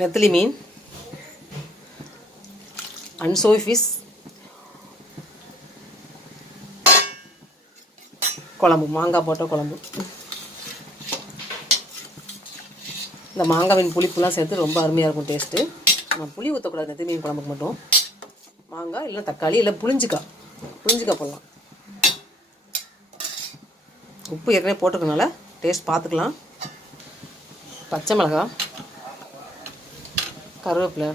நெத்திலி மீன், அன்சோய் ஃபிஷ் குழம்பு, மாங்காய் போட்ட குழம்பு. இந்த மாங்காய் மீன் புளிப்புலாம் சேர்த்து ரொம்ப அருமையாக இருக்கும் டேஸ்ட்டு. நம்ம புளி ஊற்றக்கூடாது நெத்திலி மீன் குழம்புக்கு மட்டும். மாங்காய் இல்லை தக்காளி இல்லை புளிஞ்சிக்காய் போடலாம். உப்பு ஏற்கனவே போட்டுக்கனால டேஸ்ட் பார்த்துக்கலாம். பச்சை மிளகாய், கருவேப்பிலை,